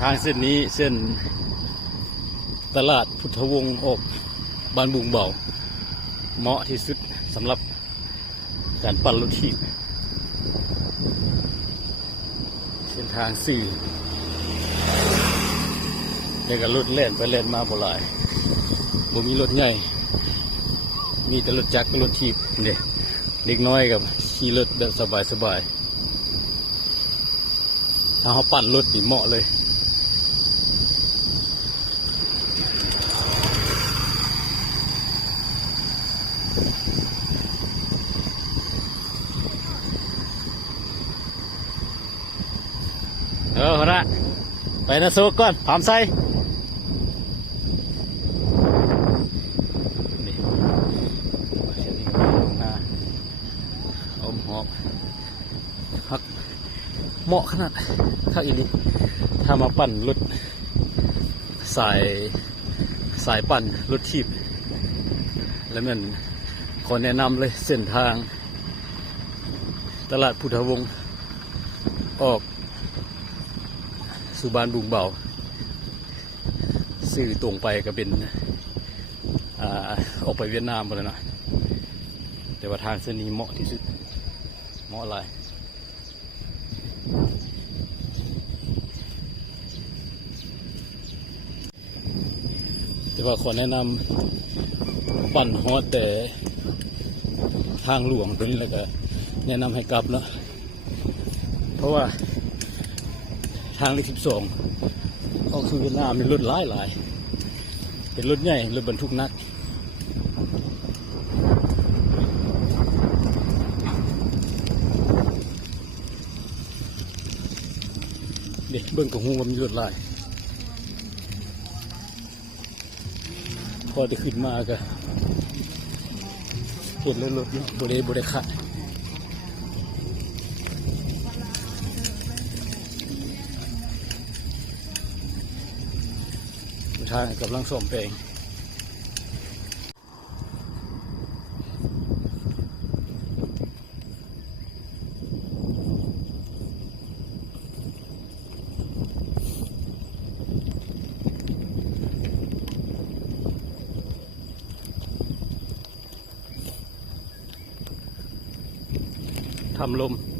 ทางเส้นนี้เส้นตลาดพุทธวงศ์ออกบ้านบุงเบาเหมาะที่สุดสำหรับการปั่นรถถีบเส้นทางสี่เด็กกับรถเล่นไปเล่นมาบ่หลายบ่มีรถใหญ่มีแต่รถจักรกับรถถีบเด็กน้อยกับขี่รถแบบสบายๆถ้าเขาปั่นรถนี่เหมาะเลยละไปนะโซก่อนผามไส้นี่อมหอบฮักเหมาะขนาดข้าอีนี่ถ้ามาปั่นรถสายปั่นรถทีบแล้วมันขอแนะนำเลยเส้นทางตลาดพุทธวงศ์ออกสุบานบุงเบาสื่อตรงไปก็เป็นออกไปเวียดนามไปแล้วนะแต่ว่าทางเส้นนี้เหมาะที่สุดเหมาะอะไรแต่ว่าขอแนะนำปั่นฮอดแต่ทางหลวงตัวนี้แล้วก็แนะนำให้กลับเนาะเพราะว่าทางเลข12ออกสู่เวียดนามมีรถหลายเป็นรถใหญ่รถบรรทุกนักเด็กเบิ่งกับหูว่ามีรถหลายพอจะขึ้นมาก็เห็นรถบริขารทางกำลังซ่อมแปลงทำลมท